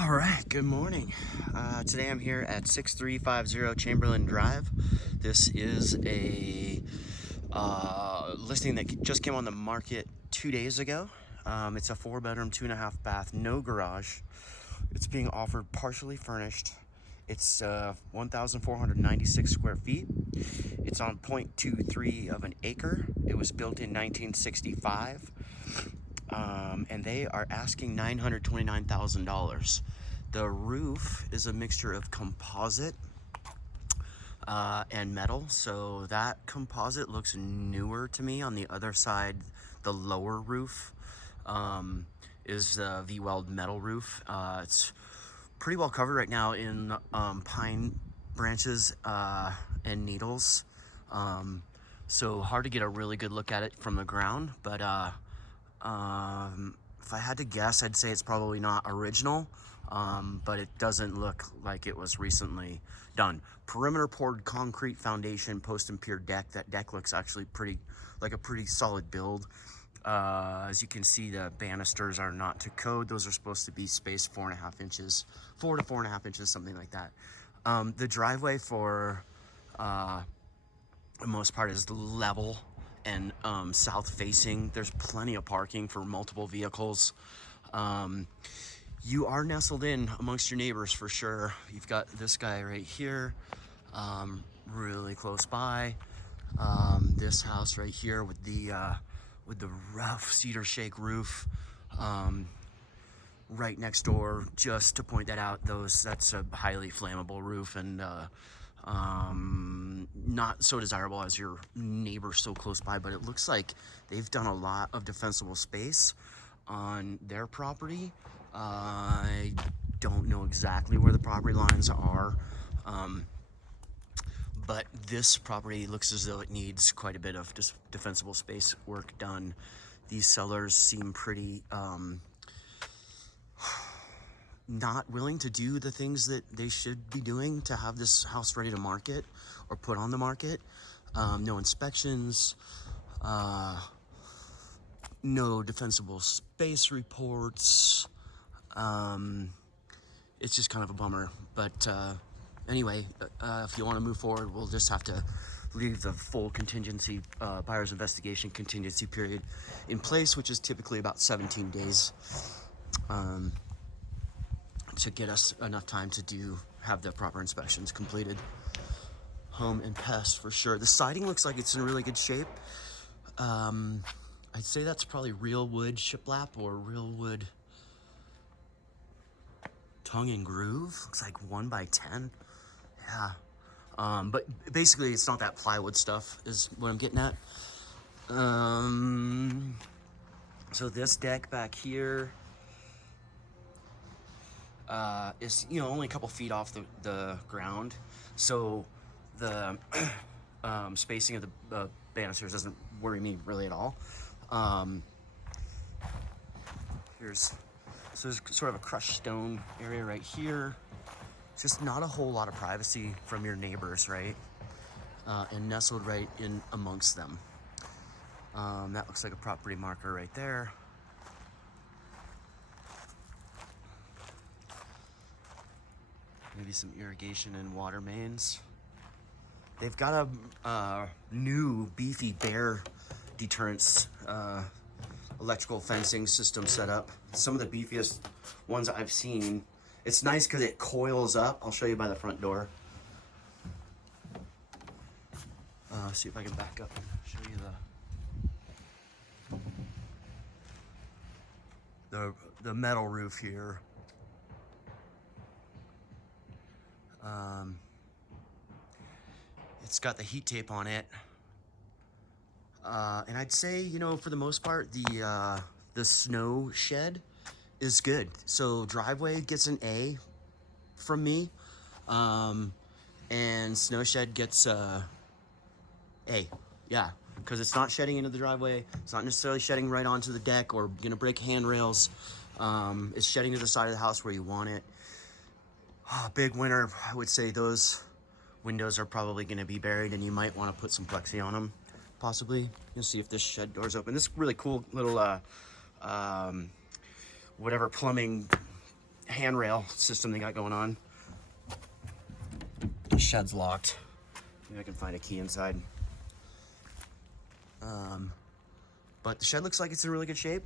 All right, good morning. Today I'm here at 6350 Chamberlain Drive. This is a listing that just came on the market 2 days ago. It's a 4-bedroom, 2.5 bath, no garage. It's being offered partially furnished. It's 1,496 square feet. It's on 0.23 of an acre. It was built in 1965. And they are asking $929,000. The roof is a mixture of composite and metal, so that composite looks newer to me. On the other side, the lower roof is the V-weld metal roof. It's pretty well covered right now in pine branches and needles, so hard to get a really good look at it from the ground, but if I had to guess, I'd say it's probably not original, but it doesn't look like it was recently done. Perimeter poured concrete foundation, post and pier deck. That deck looks actually pretty solid build. As you can see, the banisters are not to code. Those are supposed to be spaced 4.5 inches, 4 to 4.5 inches, something like that. The driveway for the most part is level and south facing. There's plenty of parking for multiple vehicles. You are nestled in amongst your neighbors for sure. You've got this guy right here, really close by. This house right here with the rough cedar shake roof, right next door. Just to point that out, that's a highly flammable roof, and not so desirable as your neighbor so close by, but it looks like they've done a lot of defensible space on their property. I don't know exactly where the property lines are, but this property looks as though it needs quite a bit of defensible space work done. These sellers seem pretty not willing to do the things that they should be doing to have this house ready to market or put on the market. No inspections, no defensible space reports. It's just kind of a bummer, but anyway, if you want to move forward, we'll just have to leave the full contingency, buyer's investigation contingency period in place, which is typically about 17 days. To get us enough time to have the proper inspections completed. Home and pest for sure. The siding looks like it's in really good shape. I'd say that's probably real wood shiplap or real wood tongue and groove. Looks like 1x10. Yeah. But basically it's not that plywood stuff is what I'm getting at. So this deck back here is, only a couple feet off the ground, so the spacing of the banisters doesn't worry me really at all. There's sort of a crushed stone area right here. Just not a whole lot of privacy from your neighbors, right? And nestled right in amongst them. That looks like a property marker right there. Maybe some irrigation and water mains. They've got a new beefy bear deterrence electrical fencing system set up. Some of the beefiest ones I've seen. It's nice because it coils up. I'll show you by the front door. See if I can back up and show you the metal roof here. It's got the heat tape on it, and I'd say, for the most part, the snow shed is good. So driveway gets an A from me, and snow shed gets A. Yeah, because it's not shedding into the driveway. It's not necessarily shedding right onto the deck or gonna break handrails. It's shedding to the side of the house where you want it. Big winter, I would say those windows are probably going to be buried, and you might want to put some plexi on them, possibly. You'll see if this shed door's open. This really cool little whatever plumbing handrail system they got going on. The shed's locked. Maybe I can find a key inside. But the shed looks like it's in really good shape.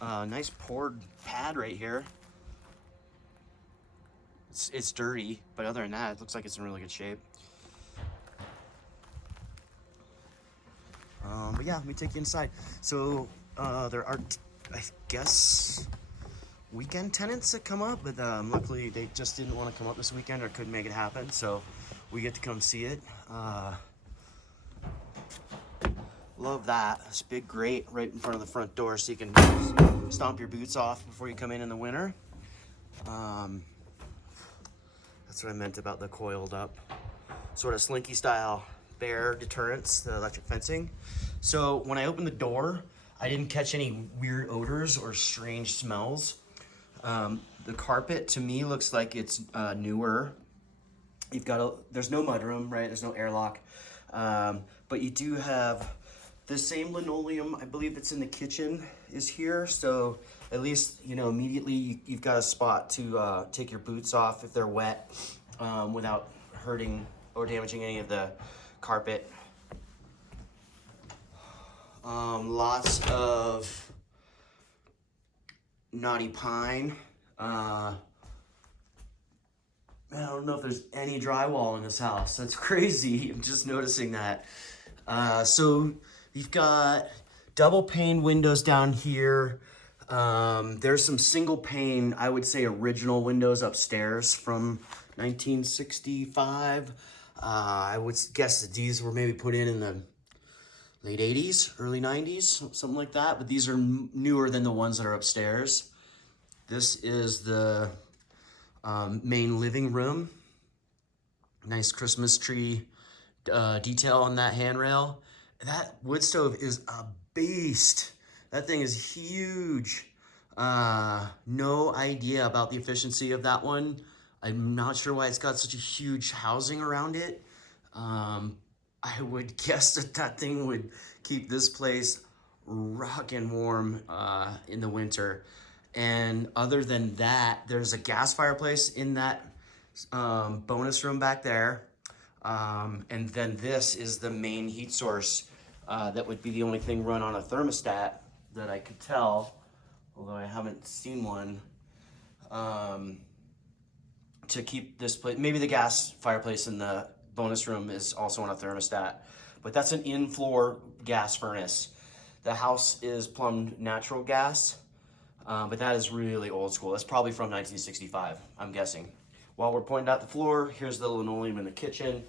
Nice poured pad right here. It's dirty, but other than that, it looks like it's in really good shape. But yeah, let me take you inside. So there are, I guess, weekend tenants that come up, but luckily they just didn't want to come up this weekend or couldn't make it happen, so we get to come see it. Love that. This big grate right in front of the front door so you can stomp your boots off before you come in the winter. That's what I meant about the coiled up, sort of slinky style bear deterrents, the electric fencing. So when I opened the door, I didn't catch any weird odors or strange smells. The carpet to me looks like it's newer. There's no mudroom, right? There's no airlock. But you do have the same linoleum, I believe that's in the kitchen is here. So at least, you know, immediately you've got a spot to take your boots off if they're wet without hurting or damaging any of the carpet. Lots of knotty pine. Man, I don't know if there's any drywall in this house. That's crazy. I'm just noticing that. So you've got double pane windows down here. There's some single pane, I would say original windows upstairs from 1965. I would guess that these were maybe put in the late 80s, early 90s, something like that. But these are newer than the ones that are upstairs. This is the main living room. Nice Christmas tree detail on that handrail. That wood stove is a beast. That thing is huge. No idea about the efficiency of that one. I'm not sure why it's got such a huge housing around it. I would guess that thing would keep this place rockin' warm in the winter. And other than that, there's a gas fireplace in that bonus room back there. And then this is the main heat source that would be the only thing run on a thermostat that I could tell, although I haven't seen one, to keep this place. Maybe the gas fireplace in the bonus room is also on a thermostat, but that's an in-floor gas furnace. The house is plumbed natural gas, but that is really old school. That's probably from 1965, I'm guessing. While we're pointing out the floor, here's the linoleum in the kitchen.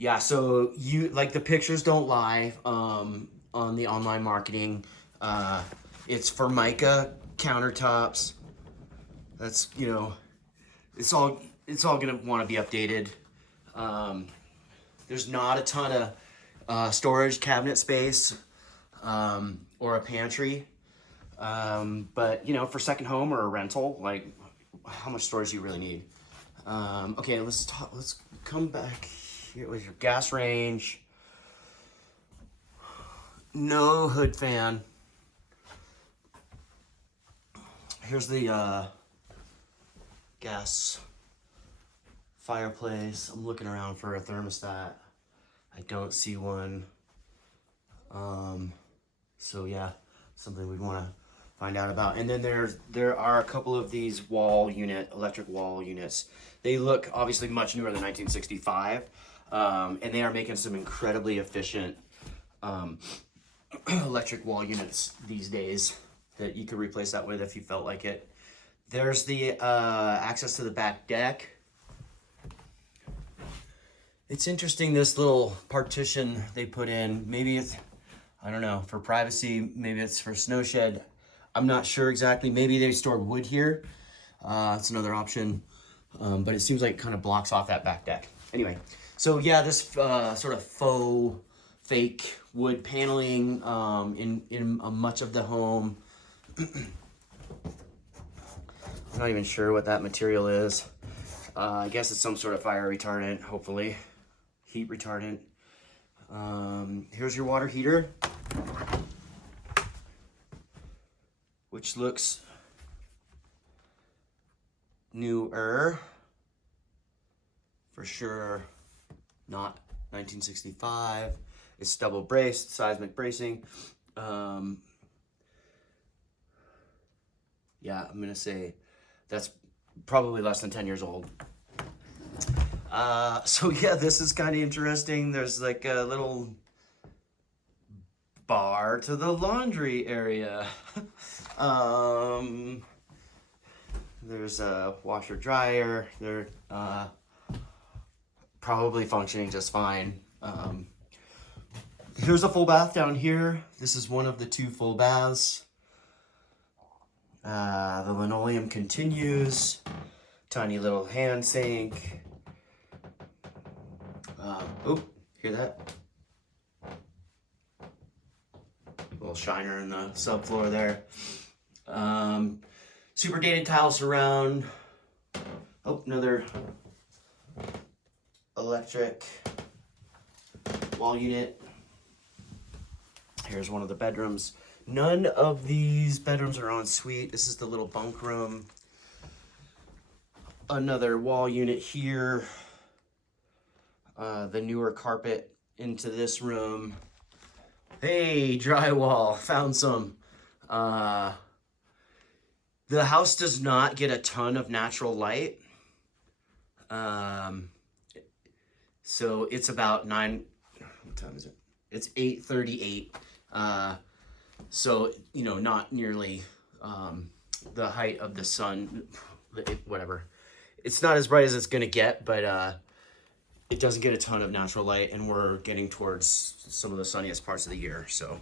Yeah, so the pictures don't lie on the online marketing. It's Formica countertops. That's, you know, it's all gonna want to be updated. There's not a ton of storage cabinet space or a pantry, but you know, for second home or a rental, like, how much storage do you really need? Okay, let's come back here with your gas range. No hood fan. Here's the gas fireplace. I'm looking around for a thermostat. I don't see one. So yeah, something we'd want to find out about. And then there are a couple of these electric wall units. They look obviously much newer than 1965, and they are making some incredibly efficient electric wall units these days that you could replace that with if you felt like it. There's the access to the back deck. It's interesting, this little partition they put in. Maybe it's, I don't know, for privacy, maybe it's for snow shed. I'm not sure exactly. Maybe they stored wood here. That's another option. But it seems like it kind of blocks off that back deck. Anyway, so yeah, this sort of fake wood paneling in much of the home. I'm not even sure what that material is. I guess it's some sort of fire retardant, hopefully. Heat retardant. Here's your water heater. which looks newer. For sure, not 1965. It's double braced, seismic bracing. Yeah, I'm gonna say that's probably less than 10 years old. So yeah, this is kind of interesting. There's like a little bar to the laundry area. There's a washer dryer. They're probably functioning just fine. Here's a full bath down here. This is one of the 2 full baths. The linoleum continues. Tiny little hand sink. Oh, hear that? Little shiner in the subfloor there. Super dated tile surround. Oh, another electric wall unit. Here's one of the bedrooms. None of these bedrooms are en suite. This is the little bunk room. Another wall unit here. The newer carpet into this room. Hey, drywall, found some. The house does not get a ton of natural light. So it's about what time is it? It's 8:38. So, you know, not nearly the height of the sun, whatever. It's not as bright as it's gonna get, but it doesn't get a ton of natural light, and we're getting towards some of the sunniest parts of the year, so.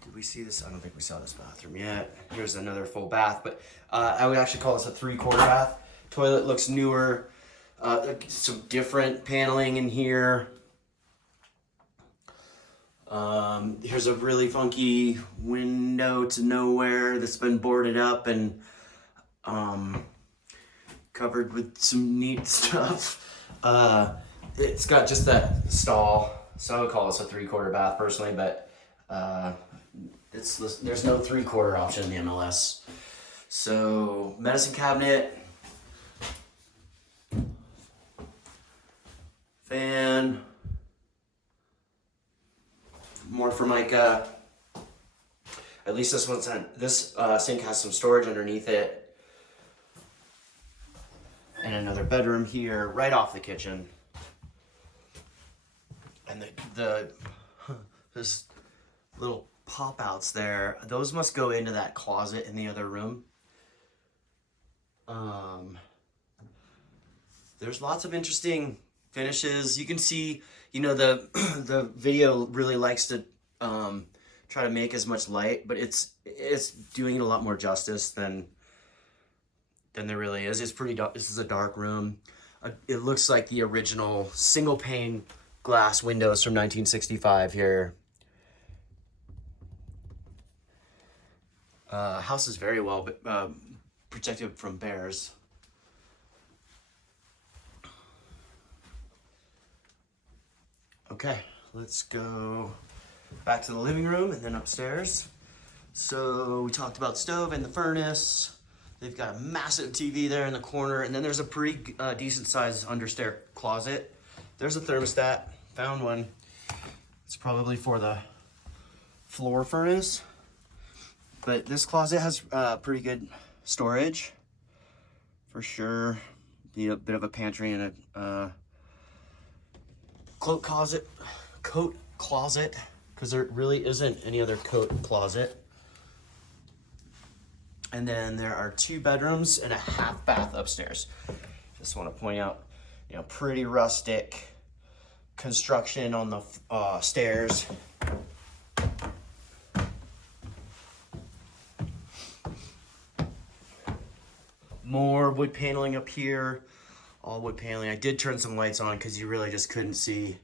Did we see this? I don't think we saw this bathroom yet. Here's another full bath, but I would actually call this a 3/4 bath. Toilet looks newer. Some different paneling in here. Here's a really funky window to nowhere that's been boarded up and covered with some neat stuff. It's got just that stall, so I would call this a 3/4 bath personally, but there's no 3/4 option in the MLS. So medicine cabinet, fan, more Formica. At least this one's on. This sink has some storage underneath it, and another bedroom here, right off the kitchen. And there's little pop outs there. Those must go into that closet in the other room. There's lots of interesting finishes. You can see, you know, the video really likes to try to make as much light, but it's doing it a lot more justice than there really is. It's pretty dark. This is a dark room. It looks like the original single pane glass windows from 1965 here. House is very well protected from bears. Okay, let's go back to the living room and then upstairs. So we talked about stove and the furnace. They've got a massive TV there in the corner, and then there's a pretty decent sized understair closet. There's a thermostat, found one. It's probably for the floor furnace, but this closet has pretty good storage for sure. Need a bit of a pantry and a coat closet, because there really isn't any other coat closet. And then there are 2 bedrooms and a half bath upstairs. Just want to point out, you know, pretty rustic construction on the stairs. More wood paneling up here, all wood paneling. I did turn some lights on because you really just couldn't see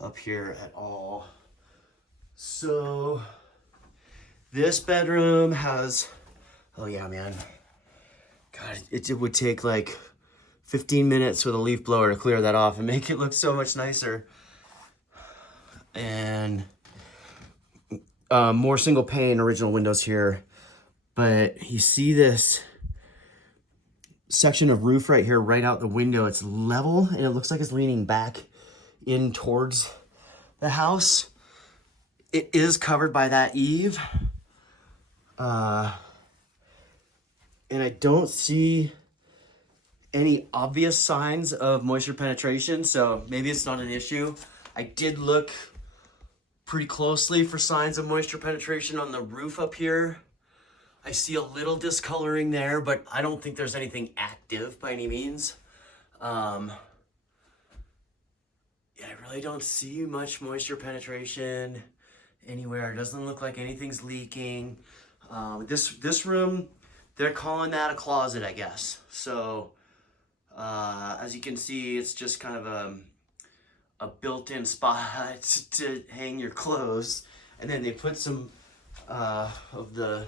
up here at all. So this bedroom has, oh yeah, man. God, it would take like 15 minutes with a leaf blower to clear that off and make it look so much nicer. and more single pane original windows here. But you see this section of roof right here, right out the window. It's level and it looks like it's leaning back in towards the house. It is covered by that eave. And I don't see any obvious signs of moisture penetration, so maybe it's not an issue. I did look pretty closely for signs of moisture penetration on the roof up here. I see a little discoloring there, but I don't think there's anything active by any means. Yeah, I really don't see much moisture penetration anywhere. It doesn't look like anything's leaking. This room, they're calling that a closet, I guess. So as you can see, it's just kind of a built-in spot to hang your clothes. And then they put some of the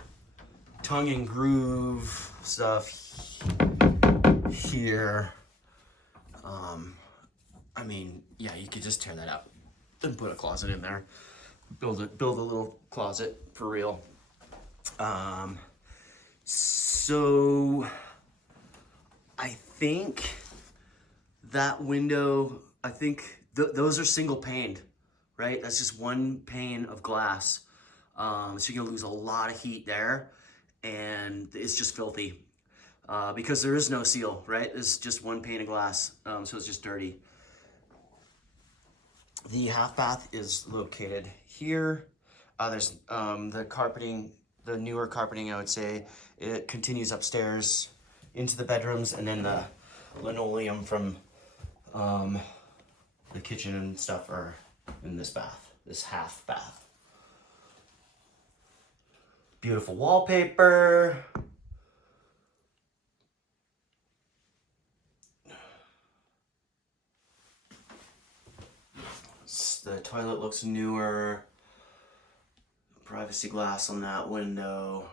tongue and groove stuff here. I mean, yeah, you could just tear that out and put a closet in there. Build a little closet for real. So I think that window, I think those are single paned, right? That's just one pane of glass. So you're gonna lose a lot of heat there, and it's just filthy because there is no seal, right? It's just one pane of glass, so it's just dirty. The half bath is located here. There's the carpeting, the newer carpeting, I would say, it continues upstairs into the bedrooms, and then the linoleum from the kitchen and stuff are in this bath, this half bath. Beautiful wallpaper. The toilet looks newer. Privacy glass on that window.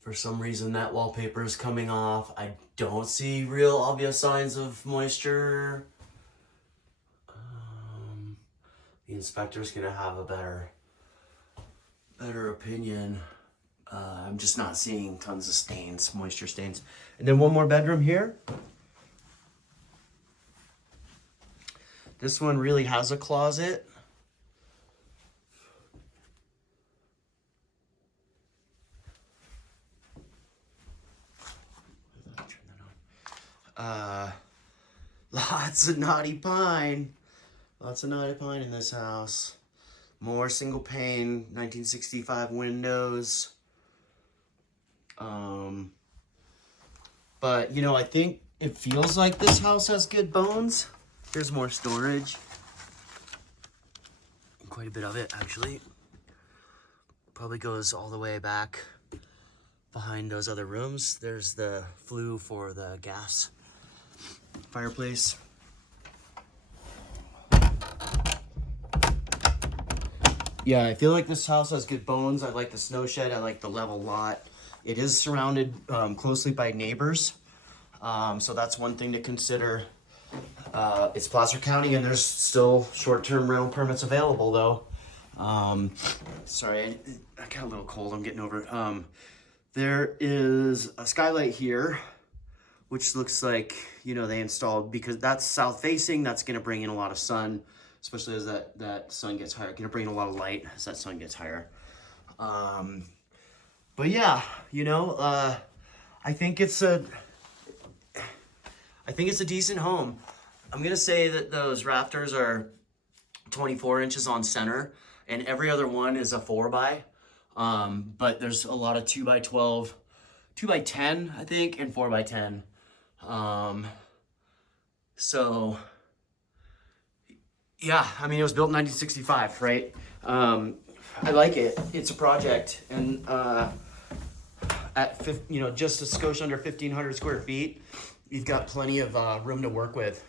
For some reason that wallpaper is coming off. I don't see real obvious signs of moisture. The inspector's gonna have a better opinion. I'm just not seeing tons of stains, moisture stains. And then one more bedroom here. This one really has a closet. Lots of knotty pine. Lots of knotty pine in this house. More single pane, 1965 windows. But you know, I think it feels like this house has good bones. Here's more storage. Quite a bit of it, actually. Probably goes all the way back behind those other rooms. There's the flue for the gas fireplace. Yeah, I feel like this house has good bones. I like the snow shed. I like the level lot. It is surrounded closely by neighbors. So that's one thing to consider. It's Placer County, and there's still short-term rental permits available, though. Sorry, I got a little cold. I'm getting over it. There is a skylight here, which looks like, you know, they installed, because that's south-facing. That's going to bring in a lot of sun, especially as that sun gets higher. Going to bring in a lot of light as that sun gets higher. But yeah, you know, I think it's a decent home. I'm gonna say that those rafters are 24 inches on center, and every other one is a 4x. But there's a lot of 2x12, 2x10, I think, and 4x10. So yeah, I mean, it was built in 1965, right? I like it. It's a project, and just a skosh under 1,500 square feet, you've got plenty of room to work with.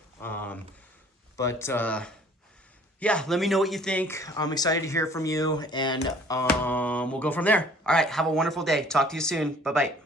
Yeah, let me know what you think. I'm excited to hear from you, and we'll go from there. All right, have a wonderful day. Talk to you soon. Bye-bye.